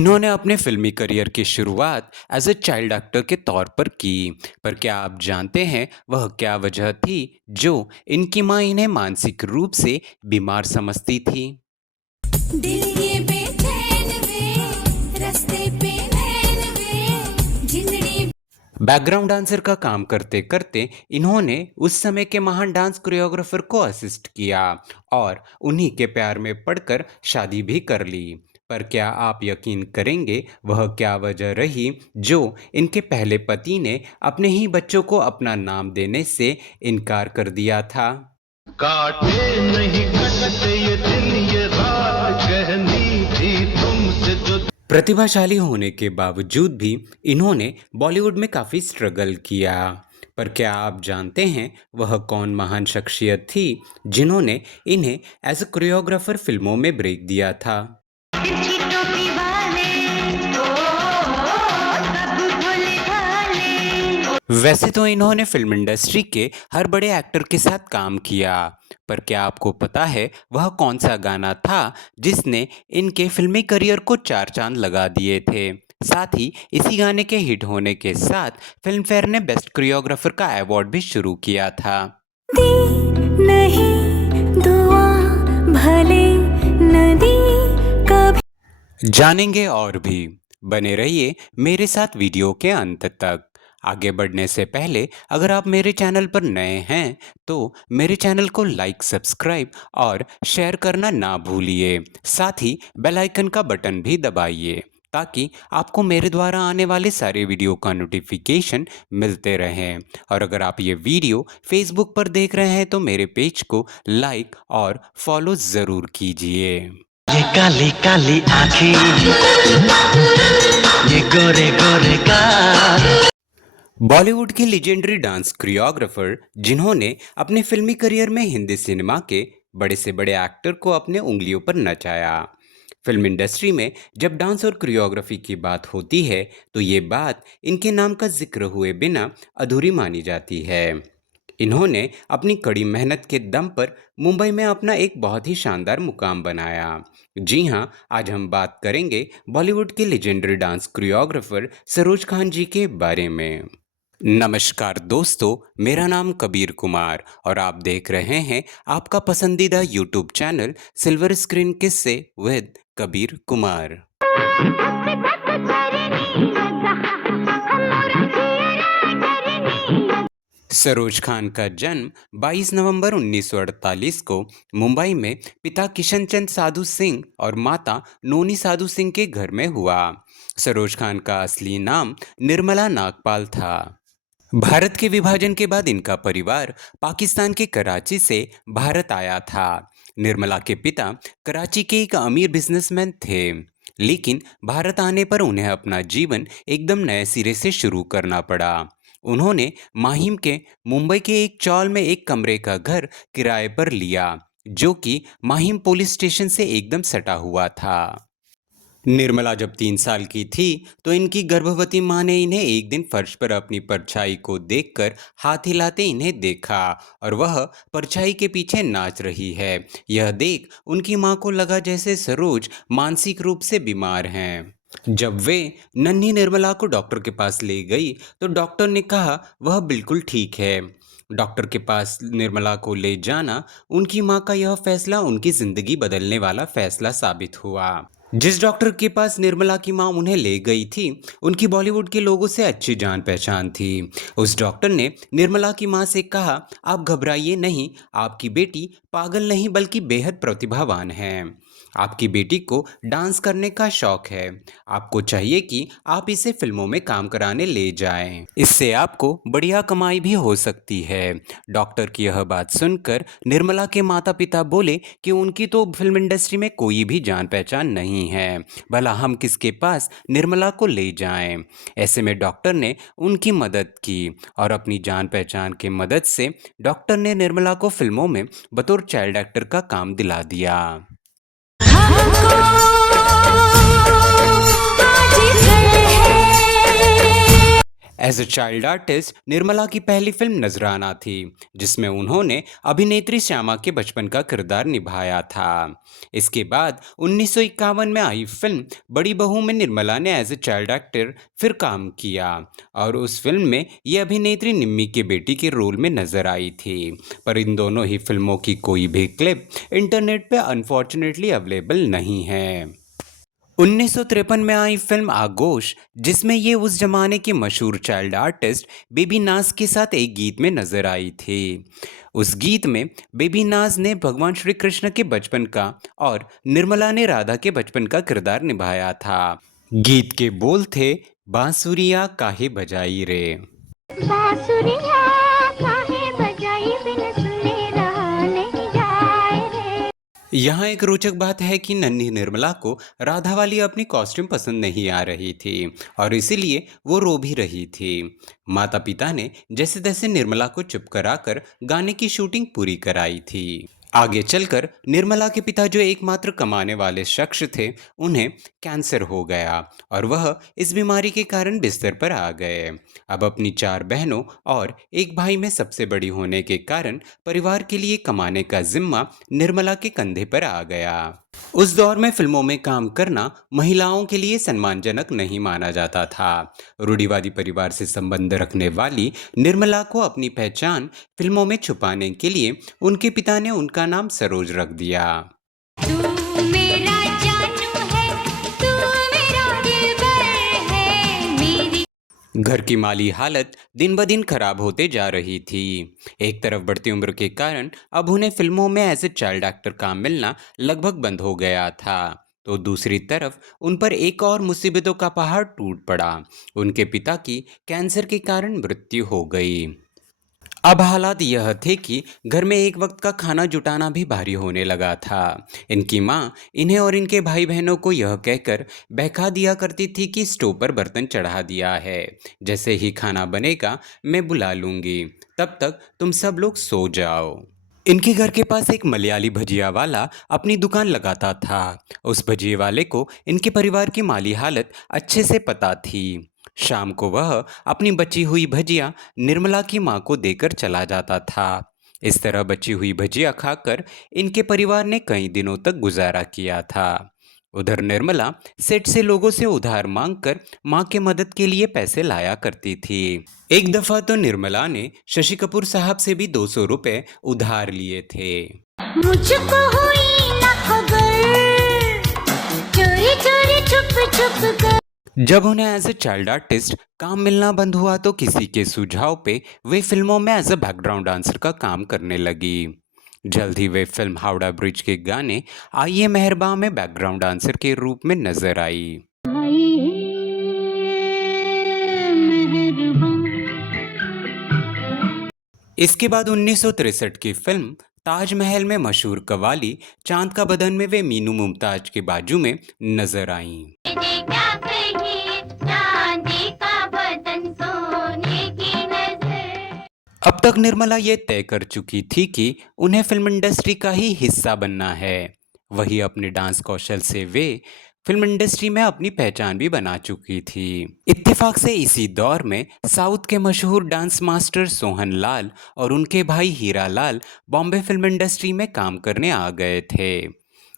इन्होंने अपने फिल्मी करियर की शुरुआत एज ए चाइल्ड एक्टर के तौर पर की। पर क्या आप जानते हैं वह क्या वजह थी जो इनकी मां इन्हें मानसिक रूप से बीमार समझती थी? दिल ये बेचैन वे रास्ते पे नैन वे जिंदड़ी। बैकग्राउंड डांसर का काम करते करते इन्होंने उस समय के महान डांस कोरियोग्राफर को असिस्ट किया और उन्हीं के प्यार में पड़कर शादी भी कर ली। पर क्या आप यकीन करेंगे वह क्या वजह रही जो इनके पहले पति ने अपने ही बच्चों को अपना नाम देने से इनकार कर दिया था? काटे नहीं कटते ये दिन ये रात कहनी थी तुमसे जो। प्रतिभाशाली होने के बावजूद भी इन्होंने बॉलीवुड में काफ़ी स्ट्रगल किया। पर क्या आप जानते हैं वह कौन महान शख्सियत थी जिन्होंने इन्हें एज अ कोरियोग्राफर फिल्मों में ब्रेक दिया था? तिरछी टोपी वाले सब भोले भाले। वैसे तो इन्होंने फिल्म इंडस्ट्री के हर बड़े एक्टर के साथ काम किया, पर क्या आपको पता है वह कौन सा गाना था जिसने इनके फिल्मी करियर को चार चांद लगा दिए थे? साथ ही इसी गाने के हिट होने के साथ फिल्म फेयर ने बेस्ट कोरियोग्राफर का अवार्ड भी शुरू किया था। दी नहीं दुआ भले नदी कभी। जानेंगे और भी, बने रहिए मेरे साथ वीडियो के अंत तक। आगे बढ़ने से पहले अगर आप मेरे चैनल पर नए हैं तो मेरे चैनल को लाइक, सब्सक्राइब और शेयर करना ना भूलिए। साथ ही बेल आइकन का बटन भी दबाइए ताकि आपको मेरे द्वारा आने वाले सारे वीडियो का नोटिफिकेशन मिलते रहें। और अगर आप ये वीडियो फेसबुक पर देख रहे हैं तो मेरे पेज को लाइक और फॉलो ज़रूर कीजिए। ये काली काली आँखें, ये गोरे गोरे गाल। बॉलीवुड के लेजेंडरी डांस कोरियोग्राफर जिन्होंने अपने फिल्मी करियर में हिंदी सिनेमा के बड़े से बड़े एक्टर को अपने उंगलियों पर नचाया। फिल्म इंडस्ट्री में जब डांस और कोरियोग्राफी की बात होती है तो ये बात इनके नाम का जिक्र हुए बिना अधूरी मानी जाती है। इन्होंने अपनी कड़ी मेहनत के दम पर मुंबई में अपना एक बहुत ही शानदार मुकाम बनाया। जी हाँ, आज हम बात करेंगे बॉलीवुड के legendary dance choreographer Saroj Khan ji के बारे में। नमस्कार दोस्तों, मेरा नाम कबीर कुमार और आप देख रहे हैं आपका पसंदीदा यूट्यूब चैनल सिल्वर स्क्रीन किस्से विद कबीर कुमार। सरोज खान का जन्म 22 नवंबर 1948 को मुंबई में पिता किशन चंद साधु सिंह और माता नोनी साधु सिंह के घर में हुआ। सरोज खान का असली नाम निर्मला नागपाल था। भारत के विभाजन के बाद इनका परिवार पाकिस्तान के कराची से भारत आया था। निर्मला के पिता कराची के एक अमीर बिजनेसमैन थे, लेकिन भारत आने पर उन्हें अपना जीवन एकदम नए सिरे से शुरू करना पड़ा। उन्होंने माहिम के मुंबई के एक चौल में एक कमरे का घर किराए पर लिया, जो कि माहिम पुलिस स्टेशन से एकदम सटा हुआ था। निर्मला जब 3 साल की थी तो इनकी गर्भवती मां ने इन्हें एक दिन फर्श पर अपनी परछाई को देखकर हाथ हिलाते इन्हें देखा और वह परछाई के पीछे नाच रही है। यह देख उनकी मां को लगा जैसे सरोज मानसिक रूप से बीमार हैं। जब वे नन्ही निर्मला को डॉक्टर के पास ले गई तो डॉक्टर ने कहा वह बिल्कुल ठीक है। डॉक्टर के पास निर्मला को ले जाना उनकी मां का यह फैसला उनकी जिंदगी बदलने वाला फैसला साबित हुआ। जिस डॉक्टर के पास निर्मला की मां उन्हें ले गई थी उनकी बॉलीवुड के लोगों से अच्छी जान पहचान थी। उस डॉक्टर ने निर्मला की मां से कहा, आप घबराइए नहीं, आपकी बेटी पागल नहीं बल्कि बेहद प्रतिभावान है। आपकी बेटी को डांस करने का शौक है, आपको चाहिए कि आप इसे फिल्मों में काम कराने ले जाएं। इससे आपको बढ़िया कमाई भी हो सकती है। डॉक्टर की यह बात सुनकर निर्मला के माता पिता बोले कि उनकी तो फिल्म इंडस्ट्री में कोई भी जान पहचान नहीं है, भला हम किसके पास निर्मला को ले जाएं। ऐसे में डॉक्टर ने उनकी मदद की और अपनी जान पहचान के मदद से डॉक्टर ने निर्मला को फिल्मों में बतौर चाइल्ड एक्टर का काम दिला दिया। As a child artist Nirmala की पहली फिल्म नजराना थी, जिसमें उन्होंने अभिनेत्री श्यामा के बचपन का किरदार निभाया था। इसके बाद 1951 में आई फिल्म बड़ी बहू में निर्मला ने एज अ चाइल्ड एक्टर फिर काम किया और उस फिल्म में ये अभिनेत्री निम्मी के बेटी के रोल में नजर आई थी। पर इन दोनों ही फिल्मों की कोई भी क्लिप इंटरनेट पे अनफॉर्चुनेटली अवेलेबल नहीं है। 1953 में आई फिल्म आगोश, जिसमें ये उस जमाने की मशहूर चाइल्ड आर्टिस्ट बेबी नाज के साथ एक गीत में नजर आई थी। उस गीत में बेबी नाज ने भगवान श्री कृष्ण के बचपन का और निर्मला ने राधा के बचपन का किरदार निभाया था। गीत के बोल थे, बांसुरिया काहे बजाई रे। बांसुरिया काहे बजाई बिन सुने रहा नहीं जाए रे। यहाँ एक रोचक बात है कि नन्ही निर्मला को राधा वाली अपनी कॉस्ट्यूम पसंद नहीं आ रही थी और इसीलिए वो रो भी रही थी। माता पिता ने जैसे तैसे निर्मला को चुप कराकर गाने की शूटिंग पूरी कराई थी। आगे चलकर निर्मला के पिता, जो एकमात्र कमाने वाले शख्स थे, उन्हें कैंसर हो गया और वह इस बीमारी के कारण बिस्तर पर आ गए। अब अपनी 4 बहनों और एक भाई में सबसे बड़ी होने के कारण परिवार के लिए कमाने का जिम्मा निर्मला के कंधे पर आ गया। उस दौर में फिल्मों में काम करना महिलाओं के लिए सम्मानजनक नहीं माना जाता था। रूढ़िवादी परिवार से संबंध रखने वाली निर्मला को अपनी पहचान फिल्मों में छुपाने के लिए उनके पिता ने उनका नाम सरोज रख दिया। तू मेरा जानू है, तू मेरा दिलबर है, मेरी घर की माली हालत दिन ब दिन खराब होते जा रही थी। एक तरफ बढ़ती उम्र के कारण अब उन्हें फिल्मों में एज ए चाइल्ड एक्टर काम मिलना लगभग बंद हो गया था, तो दूसरी तरफ उन पर एक और मुसीबतों का पहाड़ टूट पड़ा। उनके पिता की कैंसर के कारण मृत्यु हो गई। अब हालात यह थे कि घर में एक वक्त का खाना जुटाना भी भारी होने लगा था। इनकी माँ इन्हें और इनके भाई बहनों को यह कहकर बहका दिया करती थी कि स्टोव पर बर्तन चढ़ा दिया है, जैसे ही खाना बनेगा मैं बुला लूँगी, तब तक तुम सब लोग सो जाओ। इनके घर के पास एक मलयाली भजिया वाला अपनी दुकान लगाता था। उस भजिए वाले को इनके परिवार की माली हालत अच्छे से पता थी। शाम को वह अपनी बची हुई भजिया निर्मला की मां को देकर चला जाता था। इस तरह बची हुई भजिया खाकर इनके परिवार ने कई दिनों तक गुजारा किया था। उधर निर्मला सेठ से लोगों से उधार मांगकर मां के मदद के लिए पैसे लाया करती थी। एक दफा तो निर्मला ने शशि कपूर साहब से भी 200 रुपए उधार लिए थे। मुझको हुई ना खबर, चोरी चोरी छुप छुप कर। जब उन्हें एज ए चाइल्ड आर्टिस्ट काम मिलना बंद हुआ तो किसी के सुझाव पे वे फिल्मों में एज ए बैकग्राउंड डांसर का काम करने लगी। जल्द ही वे फिल्म हावड़ा ब्रिज के गाने आइए मेहरबान में बैकग्राउंड डांसर के रूप में नजर आई। इसके बाद 1963 की फिल्म ताजमहल में मशहूर कवाली चांद का बदन में वे मीनू मुमताज के बाजू में नजर आईं। क्या कहिए, चांदी का बदन सोने की नजर। अब तक निर्मला ये तय कर चुकी थी कि उन्हें फिल्म इंडस्ट्री का ही हिस्सा बनना है। वही अपने डांस कौशल से वे फिल्म इंडस्ट्री में अपनी पहचान भी बना चुकी थी। इत्तेफाक से इसी दौर में साउथ के मशहूर डांस मास्टर सोहन लाल और उनके भाई हीरा लाल बॉम्बे फिल्म इंडस्ट्री में काम करने आ गए थे।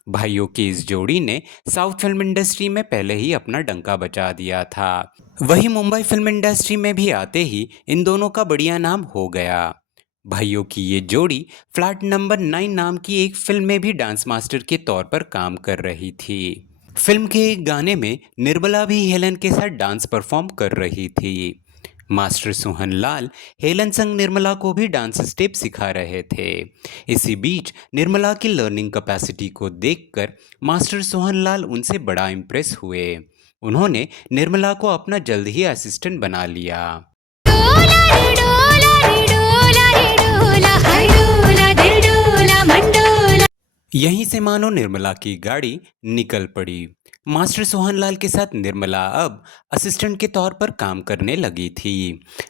भाइयों की इस जोड़ी ने साउथ फिल्म इंडस्ट्री में पहले ही अपना डंका बजा दिया था। वही मुंबई फिल्म इंडस्ट्री में भी आते ही इन दोनों का बढ़िया नाम हो गया। भाइयों की ये जोड़ी फ्लैट नंबर 9 नाम की एक फिल्म में भी डांस मास्टर के तौर पर काम कर रही थी। फिल्म के एक गाने में निर्मला भी हेलन के साथ डांस परफॉर्म कर रही थी। मास्टर सोहन लाल हेलन संग निर्मला को भी डांस स्टेप सिखा रहे थे। इसी बीच निर्मला की लर्निंग कैपेसिटी को देखकर मास्टर सोहन लाल उनसे बड़ा इम्प्रेस हुए। उन्होंने निर्मला को अपना जल्द ही असिस्टेंट बना लिया। यहीं से मानो निर्मला की गाड़ी निकल पड़ी। मास्टर सोहनलाल के साथ निर्मला अब असिस्टेंट के तौर पर काम करने लगी थी।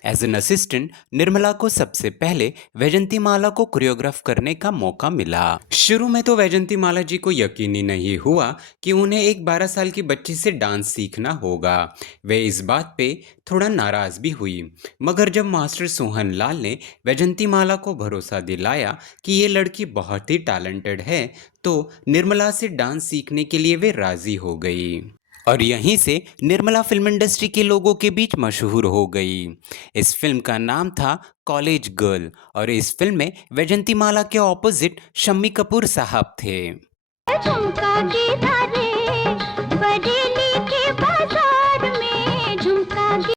एज एन असिस्टेंट निर्मला को सबसे पहले वैजंती माला को कोरियोग्राफ करने का मौका मिला। शुरू में तो वैजंती माला जी को यकीन ही नहीं हुआ कि उन्हें एक 12 साल की बच्ची से डांस सीखना होगा। वे इस बात पे थोड़ा नाराज भी हुई, मगर जब मास्टर सोहनलाल ने वैजंती माला को भरोसा दिलाया कि ये लड़की बहुत ही टैलेंटेड है, तो निर्मला से डांस सीखने के लिए वे राजी हो गई। और यहीं से निर्मला फिल्म इंडस्ट्री के लोगों के बीच मशहूर हो गई। इस फिल्म का नाम था कॉलेज गर्ल और इस फिल्म में वैजंती माला के ऑपोजिट शम्मी कपूर साहब थे। झुमका की धारे बरेली के बाजार में झुमका की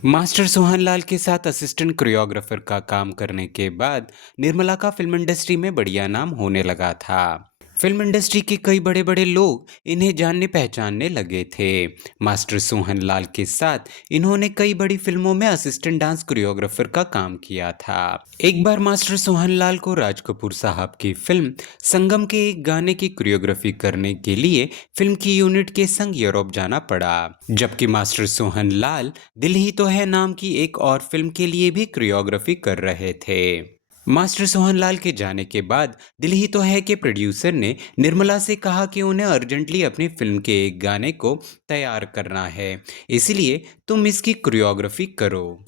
मास्टर सोहनलाल के साथ असिस्टेंट कोरियोग्राफर का काम करने के बाद निर्मला का फिल्म इंडस्ट्री में बढ़िया नाम होने लगा था। फिल्म इंडस्ट्री के कई बड़े बड़े लोग इन्हें जानने पहचानने लगे थे। मास्टर सोहनलाल के साथ इन्होंने कई बड़ी फिल्मों में असिस्टेंट डांस कोरियोग्राफर का काम किया था। एक बार मास्टर सोहनलाल को राज कपूर साहब की फिल्म संगम के एक गाने की कोरियोग्राफी करने के लिए फिल्म की यूनिट के संग यूरोप जाना पड़ा, जबकि मास्टर सोहनलाल दिल ही तो है नाम की एक और फिल्म के लिए भी कोरियोग्राफी कर रहे थे। मास्टर सोहनलाल के जाने के बाद दिल ही तो है के प्रोड्यूसर ने निर्मला से कहा कि उन्हें अर्जेंटली अपनी फिल्म के एक गाने को तैयार करना है, इसलिए तुम इसकी कोरियोग्राफी करो।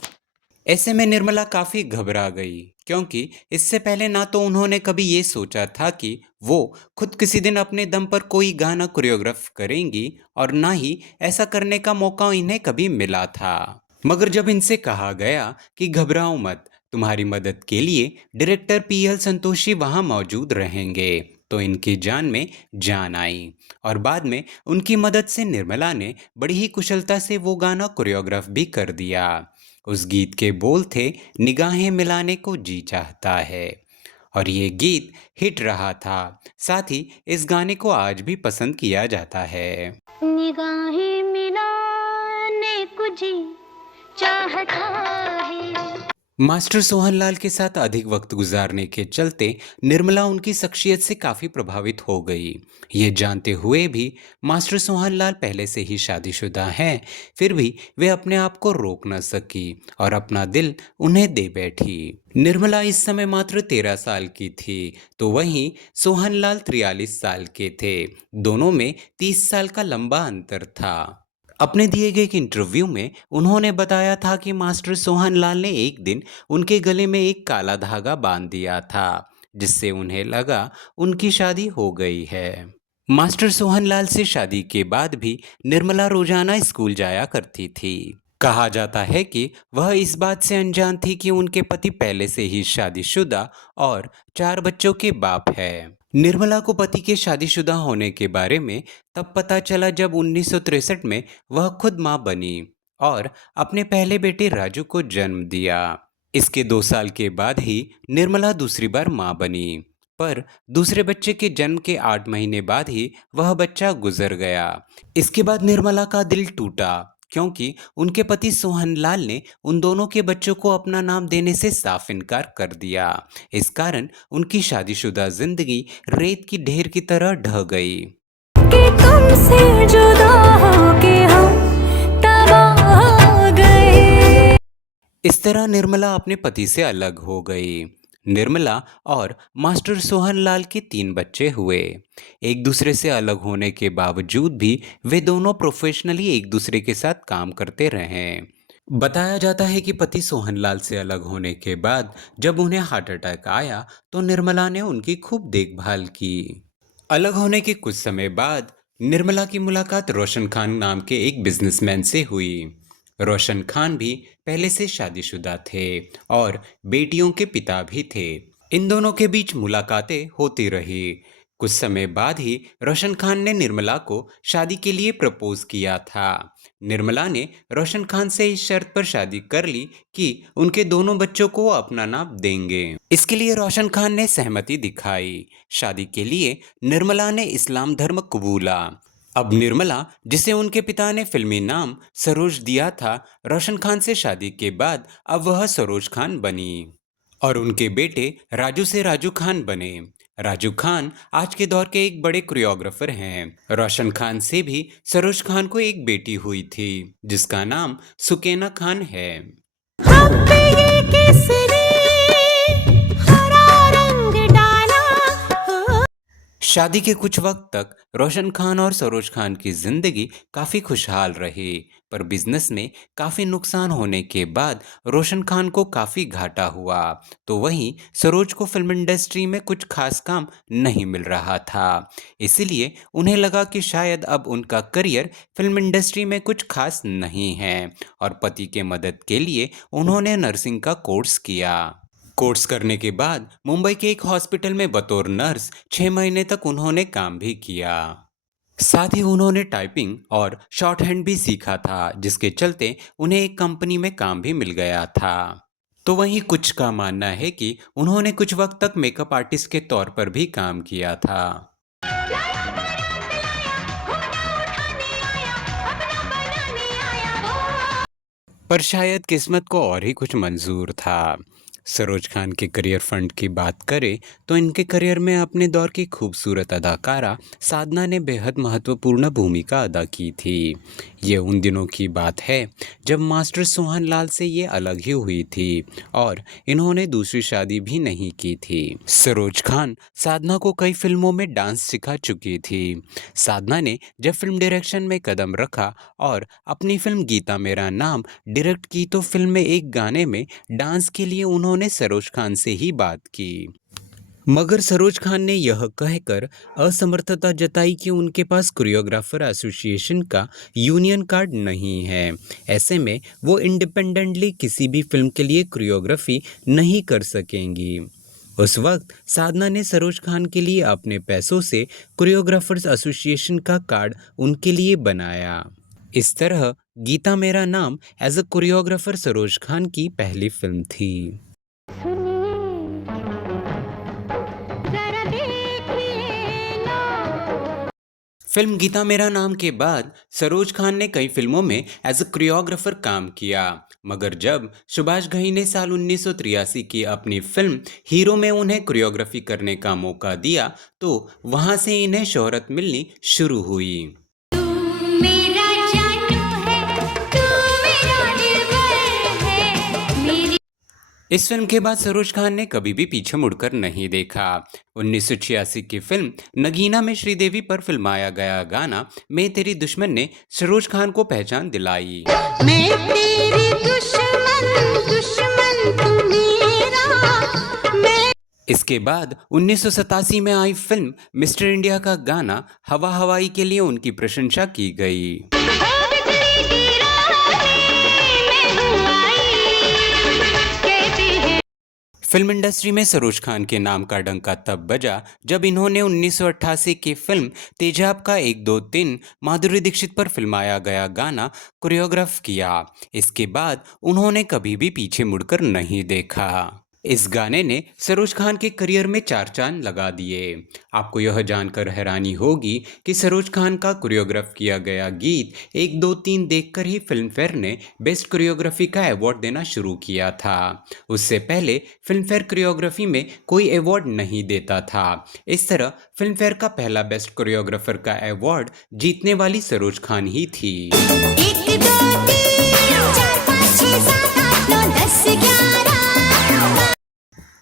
ऐसे में निर्मला काफ़ी घबरा गई, क्योंकि इससे पहले ना तो उन्होंने कभी ये सोचा था कि वो खुद किसी दिन अपने दम पर कोई गाना कोरियोग्राफ करेंगी और ना ही ऐसा करने का मौका इन्हें कभी मिला था। मगर जब इनसे कहा गया कि घबराओ मत, तुम्हारी मदद के लिए डायरेक्टर पीएल संतोषी वहाँ मौजूद रहेंगे, तो इनकी जान में जान आई और बाद में उनकी मदद से निर्मला ने बड़ी ही कुशलता से वो गाना कोरियोग्राफ भी कर दिया। उस गीत के बोल थे, निगाहें मिलाने को जी चाहता है, और ये गीत हिट रहा था। साथ ही इस गाने को आज भी पसंद किया जाता है। निगाहें मिलाने को जी चाहता है। मास्टर सोहनलाल के साथ अधिक वक्त गुजारने के चलते निर्मला उनकी शख्सियत से काफ़ी प्रभावित हो गई। ये जानते हुए भी मास्टर सोहनलाल पहले से ही शादीशुदा हैं, फिर भी वे अपने आप को रोक न सकी और अपना दिल उन्हें दे बैठी। निर्मला इस समय मात्र 13 साल की थी, तो वहीं सोहनलाल 43 साल के थे। दोनों में 30 साल का लंबा अंतर था। अपने दिए गए एक इंटरव्यू में उन्होंने बताया था कि मास्टर सोहनलाल ने एक दिन उनके गले में एक काला धागा बांध दिया था, जिससे उन्हें लगा उनकी शादी हो गई है। मास्टर सोहनलाल से शादी के बाद भी निर्मला रोजाना स्कूल जाया करती थी। कहा जाता है कि वह इस बात से अनजान थी कि उनके पति पहले से ही शादीशुदा और 4 बच्चों के बाप है। निर्मला को पति के शादीशुदा होने के बारे में तब पता चला जब 1963 में वह खुद मां बनी और अपने पहले बेटे राजू को जन्म दिया। इसके 2 साल के बाद ही निर्मला दूसरी बार मां बनी, पर दूसरे बच्चे के जन्म के 8 महीने बाद ही वह बच्चा गुजर गया। इसके बाद निर्मला का दिल टूटा, क्योंकि उनके पति सोहनलाल ने उन दोनों के बच्चों को अपना नाम देने से साफ इनकार कर दिया। इस कारण उनकी शादीशुदा जिंदगी रेत की ढेर की तरह ढह गई। कि तुमसे जुदा होके हम तबाह हो गए। इस तरह निर्मला अपने पति से अलग हो गई। निर्मला और मास्टर सोहनलाल के 3 बच्चे हुए। एक दूसरे से अलग होने के बावजूद भी वे दोनों प्रोफेशनली एक दूसरे के साथ काम करते रहे। बताया जाता है कि पति सोहनलाल से अलग होने के बाद जब उन्हें हार्ट अटैक आया तो निर्मला ने उनकी खूब देखभाल की। अलग होने के कुछ समय बाद निर्मला की मुलाकात रोशन खान नाम के एक बिजनेसमैन से हुई। रोशन खान भी पहले से शादीशुदा थे और बेटियों के पिता भी थे। इन दोनों के बीच मुलाकातें होती रही। कुछ समय बाद ही रोशन खान ने निर्मला को शादी के लिए प्रपोज किया था। निर्मला ने रोशन खान से इस शर्त पर शादी कर ली कि उनके दोनों बच्चों को वो अपना नाम देंगे। इसके लिए रोशन खान ने सहमति दिखाई। शादी के लिए निर्मला ने इस्लाम धर्म कबूला। अब निर्मला, जिसे उनके पिता ने फिल्मी नाम सरोज दिया था, रोशन खान से शादी के बाद अब वह सरोज खान बनी और उनके बेटे राजू से राजू खान बने। राजू खान आज के दौर के एक बड़े कोरियोग्राफर हैं। रोशन खान से भी सरोज खान को एक बेटी हुई थी जिसका नाम सुकैना खान है। हम पे ये केसरी हरा रंग डाला हो। शादी के कुछ वक्त तक रोशन खान और सरोज खान की जिंदगी काफी खुशहाल रही, पर बिजनेस में काफी नुकसान होने के बाद रोशन खान को काफी घाटा हुआ। तो वहीं सरोज को फिल्म इंडस्ट्री में कुछ खास काम नहीं मिल रहा था, इसीलिए उन्हें लगा कि शायद अब उनका करियर फिल्म इंडस्ट्री में कुछ खास नहीं है, और पति के मदद के लिए उन्होंने नर्सिंग का कोर्स किया। कोर्स करने के बाद मुंबई के एक हॉस्पिटल में बतौर नर्स 6 महीने तक उन्होंने काम भी किया। साथ ही उन्होंने टाइपिंग और शॉर्ट हैंड भी सीखा था, जिसके चलते उन्हें एक कंपनी में काम भी मिल गया था। तो वहीं कुछ का मानना है कि उन्होंने कुछ वक्त तक मेकअप आर्टिस्ट के तौर पर भी काम किया था। पर शायद किस्मत को और ही कुछ मंजूर था। सरोज खान के करियर फंड की बात करें तो इनके करियर में अपने दौर की खूबसूरत अदाकारा साधना ने बेहद महत्वपूर्ण भूमिका अदा की थी। ये उन दिनों की बात है जब मास्टर सोहन लाल से ये अलग ही हुई थी और इन्होंने दूसरी शादी भी नहीं की थी। सरोज खान साधना को कई फिल्मों में डांस सिखा चुकी थी। साधना ने जब फिल्म डायरेक्शन में कदम रखा और अपनी फिल्म गीता मेरा नाम डायरेक्ट की तो फिल्म में एक गाने में डांस के लिए उन्होंने सरोज खान से ही बात की, मगर सरोज खान ने यह कहकर असमर्थता जताई कि उनके पास कोरियोग्राफर एसोसिएशन का यूनियन कार्ड नहीं है। ऐसे में वो इंडिपेंडेंटली किसी भी फिल्म के लिए कोरियोग्राफी नहीं कर सकेंगी। उस वक्त साधना ने सरोज खान के लिए अपने पैसों से कोरियोग्राफर्स एसोसिएशन का कार्ड उनके लिए बनाया। इस तरह Geeta Mera Naam as a choreographer Saroj Khan की पहली फिल्म थी। जरा देखिए ना। फिल्म गीता मेरा नाम के बाद सरोज खान ने कई फिल्मों में एज अ कोरियोग्राफर काम किया, मगर जब सुभाष घई ने साल 1983 की अपनी फिल्म हीरो में उन्हें कोरियोग्राफी करने का मौका दिया तो वहां से इन्हें शोहरत मिलनी शुरू हुई। मेरा जानू है तू मेरा दिलबर है मेरी। इस फिल्म के बाद सरोज खान ने कभी भी पीछे मुड़कर नहीं देखा। 1986 की फिल्म नगीना में श्रीदेवी पर फिल्माया गया गाना मैं तेरी दुश्मन ने सरोज खान को पहचान दिलाई। मैं तेरी दुश्मन दुश्मन तू मेरा। मैं इसके बाद 1987 में आई फिल्म मिस्टर इंडिया का गाना हवा हवाई के लिए उनकी प्रशंसा की गई। बिजली की रानी मैं हूँ आई कहती है। फिल्म इंडस्ट्री में सरोज खान के नाम का डंका तब बजा जब इन्होंने 1988 की फिल्म तेजाब का 1 2 3 माधुरी दीक्षित पर फिल्माया गया गाना कोरियोग्राफ किया। इसके बाद उन्होंने कभी भी पीछे मुड़कर नहीं देखा। इस गाने ने सरोज खान के करियर में 4 चांद लगा दिए। आपको यह जानकर हैरानी होगी कि सरोज खान का कोरियोग्राफ किया गया गीत 1 2 3 देखकर ही फिल्म फेयर ने बेस्ट कोरियोग्राफी का अवार्ड देना शुरू किया था। उससे पहले फिल्म फेयर कोरियोग्राफी में कोई अवार्ड नहीं देता था। इस तरह फिल्म फेयर का पहला बेस्ट कोरियोग्राफर का अवार्ड जीतने वाली सरोज खान ही थी। 1 2 3 4 5 6 7 8 9 10 11।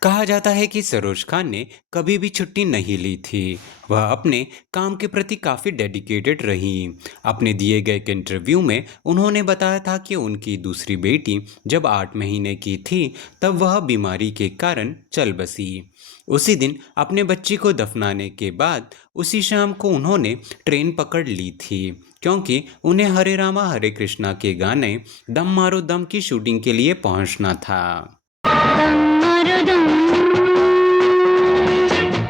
कहा जाता है कि सरोज खान ने कभी भी छुट्टी नहीं ली थी। वह अपने काम के प्रति काफ़ी डेडिकेटेड रही। अपने दिए गए एक इंटरव्यू में उन्होंने बताया था कि उनकी दूसरी बेटी जब 8 महीने की थी तब वह बीमारी के कारण चल बसी। उसी दिन अपने बच्ची को दफनाने के बाद उसी शाम को उन्होंने ट्रेन पकड़ ली थी, क्योंकि उन्हें हरे रामा हरे कृष्णा के गाने दम मारो दम की शूटिंग के लिए पहुंचना था।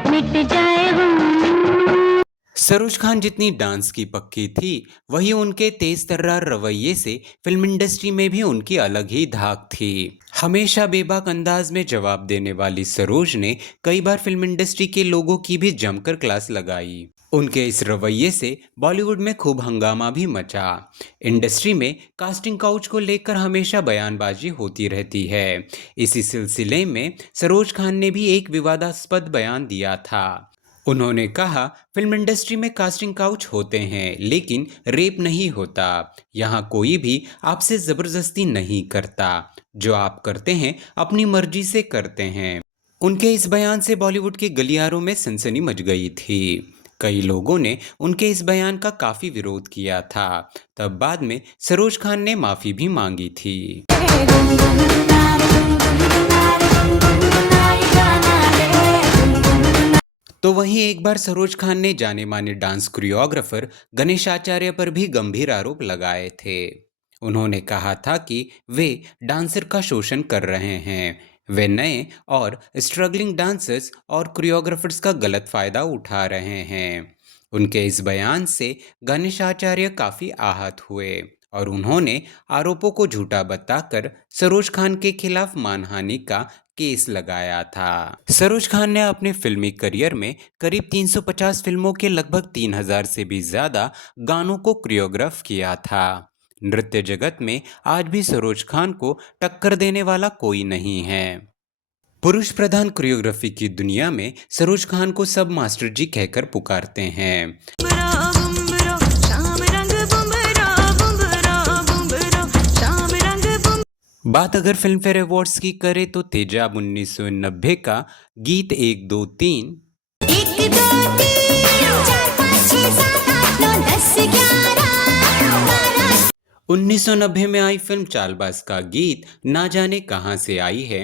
मिट जाए हम। सरोज खान जितनी डांस की पक्की थी, वही उनके तेज तर्रार रवैये से फिल्म इंडस्ट्री में भी उनकी अलग ही धाक थी। हमेशा बेबाक अंदाज में जवाब देने वाली सरोज ने कई बार फिल्म इंडस्ट्री के लोगों की भी जमकर क्लास लगाई। उनके इस रवैये से बॉलीवुड में खूब हंगामा भी मचा। इंडस्ट्री में कास्टिंग काउच को लेकर हमेशा बयानबाजी होती रहती है। इसी सिलसिले में सरोज खान ने भी एक विवादास्पद बयान दिया था। उन्होंने कहा, फिल्म इंडस्ट्री में कास्टिंग काउच होते हैं लेकिन रेप नहीं होता। यहाँ कोई भी आपसे ज़बरदस्ती नहीं करता। जो आप करते हैं अपनी मर्जी से करते हैं। उनके इस बयान से बॉलीवुड के गलियारों में सनसनी मच गई थी। कई लोगों ने उनके इस बयान का काफ़ी विरोध किया था। तब बाद में सरोज खान ने माफ़ी भी मांगी थी। तो वहीं एक बार सरोज खान ने जाने माने डांस कोरियोग्राफर गणेश आचार्य पर भी गंभीर आरोप लगाए थे। उन्होंने कहा था कि वे डांसर का शोषण कर रहे हैं। वे नए और स्ट्रगलिंग डांसर्स और कोरियोग्राफर्स का गलत फायदा उठा रहे हैं। उनके इस बयान से गणेश आचार्य काफी आहत हुए और उन्होंने आरोपों को झूठा बताकर सरोज खान के खिलाफ मानहानि का केस लगाया था। सरोज खान ने अपने फिल्मी करियर में करीब 350 फिल्मों के लगभग 3000 से भी ज्यादा गानों को कोरियोग्राफ किया था। नृत्य जगत में आज भी सरोज खान को टक्कर देने वाला कोई नहीं है। पुरुष प्रधान कोरियोग्राफी की दुनिया में सरोज खान को सब मास्टर जी कहकर पुकारते हैं। बात अगर फिल्म फेयर अवार्ड्स की करें तो तेजाब 1990 का गीत 1 2 3, 1 2 3 4 5 6 7 8 9 10 11 12 1990 में आई फिल्म चालबाज का गीत ना जाने कहां से आई है।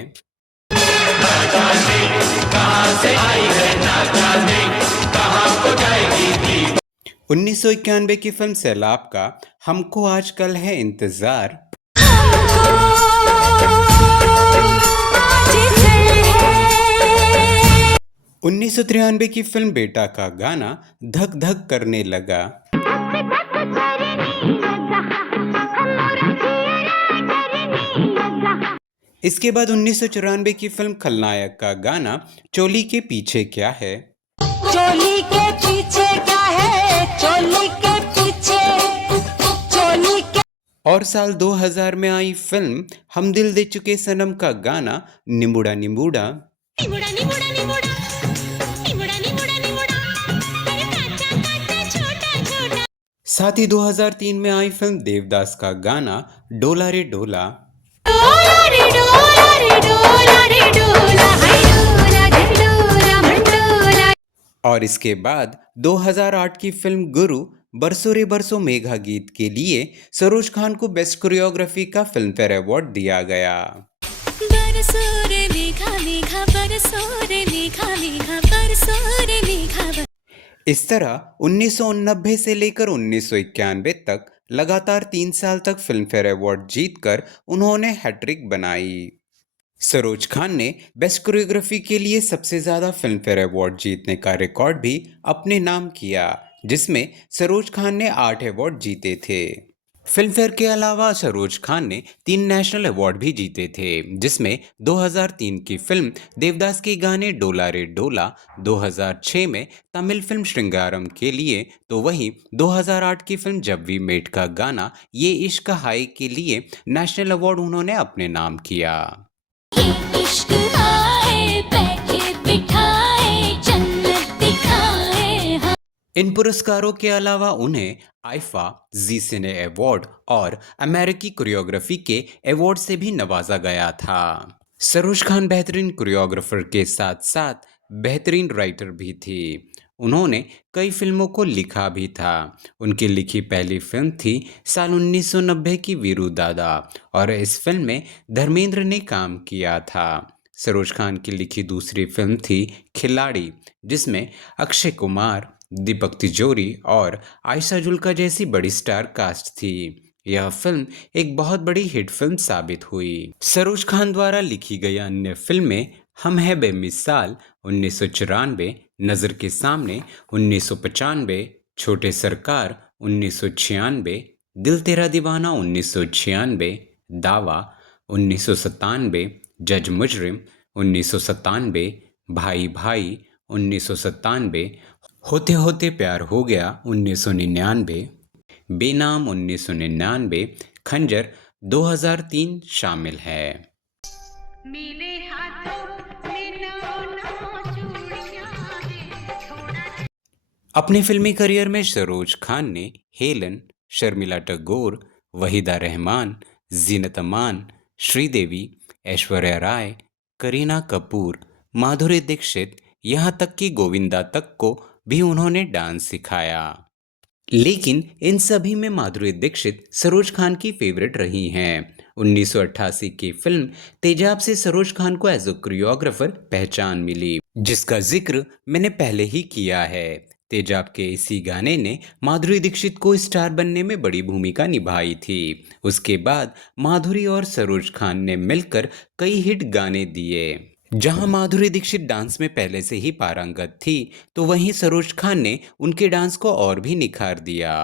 1991 की फिल्म सैलाब का हमको आजकल है इंतजार। 1993 की फिल्म बेटा का गाना धक धक करने लगा। इसके बाद 1994 की फिल्म खलनायक का गाना चोली के पीछे क्या है। चोली के पीछे क्या है, चोली के पीछे, चोली के और साल 2000 में आई फिल्म हम दिल दे चुके सनम का गाना निमुड़ा निमुड़ा। निमुड़ा निमुड़ा निमुड़ा निमुड़ा निमुड़ा निमुड़ा अरे काचा काचा छोटा छोटा। साथ ही 2003 में आई फिल्म देवदास का गाना डोला रे डोला। डोला रे डोला रे डोला रे डोला हाय डोला रे डोला मंडोला। और इसके बाद 2008 की फिल्म गुरु बरसों रे बरसों मेघा गीत के लिए सरोज खान को बेस्ट कोरियोग्राफी का फिल्म फेयर अवार्ड दिया गया। बरसों रे मेघा मेघा बरसों रे मेघा मेघा बरसों रे मेघा। इस तरह 1990 से लेकर 1991 तक लगातार 3 साल तक फिल्म फेयर अवार्ड जीतकर उन्होंने हैट्रिक बनाई। सरोज खान ने बेस्ट कोरियोग्राफी के लिए सबसे ज्यादा फिल्म फेयर अवार्ड जीतने का रिकॉर्ड भी अपने नाम किया, जिसमें सरोज खान ने 8 अवार्ड जीते थे। फिल्म फेयर के अलावा सरोज खान ने 3 नेशनल अवार्ड भी जीते थे, जिसमें 2003 की फिल्म देवदास के गाने डोला रे डोला, 2006 में तमिल फिल्म श्रृंगारम के लिए, तो वहीं 2008 की फिल्म जब वी मेट का गाना ये इश्क हाय के लिए नेशनल अवार्ड उन्होंने अपने नाम किया। इश्क आए बैठे बिठाए जन्नत दिखाए। इन पुरस्कारों के अलावा उन्हें आईफा, जी सिने अवार्ड और अमेरिकी कोरियोग्राफी के अवार्ड से भी नवाजा गया था। सरोज खान बेहतरीन कोरियोग्राफर के साथ साथ बेहतरीन राइटर भी थी। उन्होंने कई फिल्मों को लिखा भी था। उनकी लिखी पहली फिल्म थी साल 1990 की वीरू दादा और इस फिल्म में धर्मेंद्र ने काम किया था। सरोज खान की लिखी दूसरी फिल्म थी खिलाड़ी, जिसमें अक्षय कुमार, दीपक तिजोरी और आयशा जुल्का जैसी बड़ी स्टार कास्ट थी। यह फिल्म एक बहुत बड़ी हिट फिल्म साबित हुई। सरोज खान द्वारा लिखी गई अन्य फिल्में हम है बेमिसाल 1994, नजर के सामने 1995, छोटे सरकार 1996, दिल तेरा दीवाना 1996, दावा 1997, जज मुजरिम 1997, भाई भाई 1997, होते होते प्यार हो गया 1999, बेनाम 1999, खंजर 2003 शामिल है। मेरे हाथों में नौ चूड़ियां हैं, थोड़ा अपने फिल्मी करियर में सरोज खान ने हेलन, शर्मिला टैगोर, वहीदा रहमान, जीनत अमान, श्रीदेवी, ऐश्वर्या राय, करीना कपूर, माधुरी दीक्षित, यहाँ तक कि गोविंदा तक को भी उन्होंने डांस सिखाया। लेकिन इन सभी में माधुरी दीक्षित सरोज खान की फेवरेट रही हैं। 1988 की फिल्म तेजाब से सरोज खान को एज अ कोरियोग्राफर पहचान मिली, जिसका जिक्र मैंने पहले ही किया है। तेजाब के इसी गाने ने माधुरी दीक्षित को स्टार बनने में बड़ी भूमिका निभाई थी। उसके बाद माधुरी और सरोज खान ने मिलकर कई हिट गाने दिए। जहां माधुरी दीक्षित डांस में पहले से ही पारंगत थी, तो वहीं सरोज खान ने उनके डांस को और भी निखार दिया।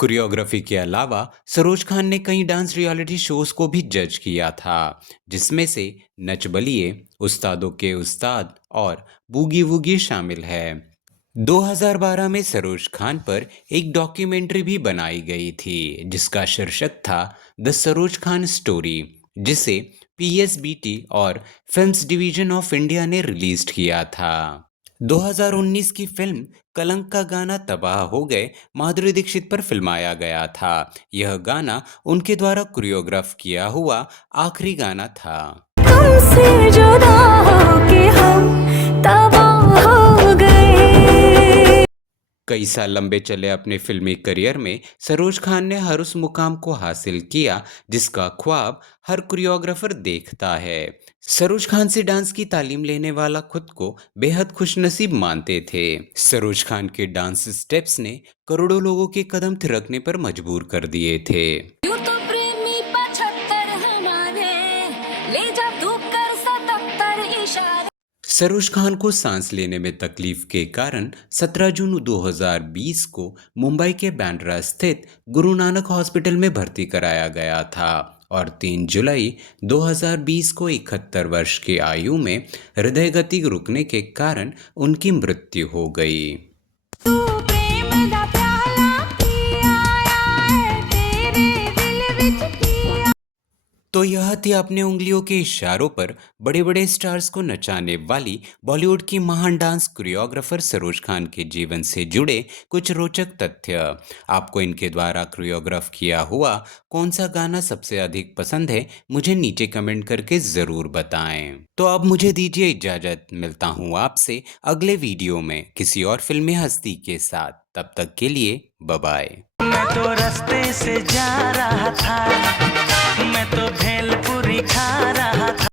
कोरियोग्राफी के अलावा सरोज खान ने कई डांस रियलिटी शोज को भी जज किया था, जिसमें से नच बलिए, उस्तादों के उस्ताद और बूगी वूगी शामिल है। 2012 में सरोज खान पर एक डॉक्यूमेंट्री भी बनाई गई थी, जिसका शीर्षक था द सरोज खान स्टोरी, जिसे पीएसबीटी और फिल्म्स डिवीजन ऑफ इंडिया ने रिलीज किया था। 2019 की फिल्म कलंक का गाना तबाह हो गए माधुरी दीक्षित पर फिल्माया गया था। यह गाना उनके द्वारा कोरियोग्राफ किया हुआ आखिरी गाना था। तुमसे जुदा होके हम तबाह हो गए। कई साल लंबे चले अपने फिल्मी करियर में सरोज खान ने हर उस मुकाम को हासिल किया जिसका ख्वाब हर कोरियोग्राफर देखता है। सरोज खान से डांस की तालीम लेने वाला खुद को बेहद खुशनसीब मानते थे। सरोज खान के डांस स्टेप्स ने करोड़ों लोगों के कदम थिरकने पर मजबूर कर दिए थे। यूं तो प्रेमी 75 हमारे, ले जा तू कर 77 इशारे। सरोज खान को सांस लेने में तकलीफ के कारण 17 जून 2020 को मुंबई के बांद्रा स्थित गुरु नानक हॉस्पिटल में भर्ती कराया गया था और 3 जुलाई 2020 को 71 वर्ष की आयु में हृदय गति रुकने के कारण उनकी मृत्यु हो गई। तू प्रेम दा प्याला पिया है, तेरे दिल विच पिया। तो यह थी अपने उंगलियों के इशारों पर बड़े बड़े स्टार्स को नचाने वाली बॉलीवुड की महान डांस कोरियोग्राफर सरोज खान के जीवन से जुड़े कुछ रोचक तथ्य। आपको इनके द्वारा कोरियोग्राफ किया हुआ कौन सा गाना सबसे अधिक पसंद है, मुझे नीचे कमेंट करके ज़रूर बताएं। तो अब मुझे दीजिए इजाज़त, मिलता हूँ आपसे अगले वीडियो में किसी और फिल्मी हस्ती के साथ। तब तक के लिए बाय बाय। मैं तो रास्ते से जा रहा था, मैं तो भेलपुरी खा रहा था।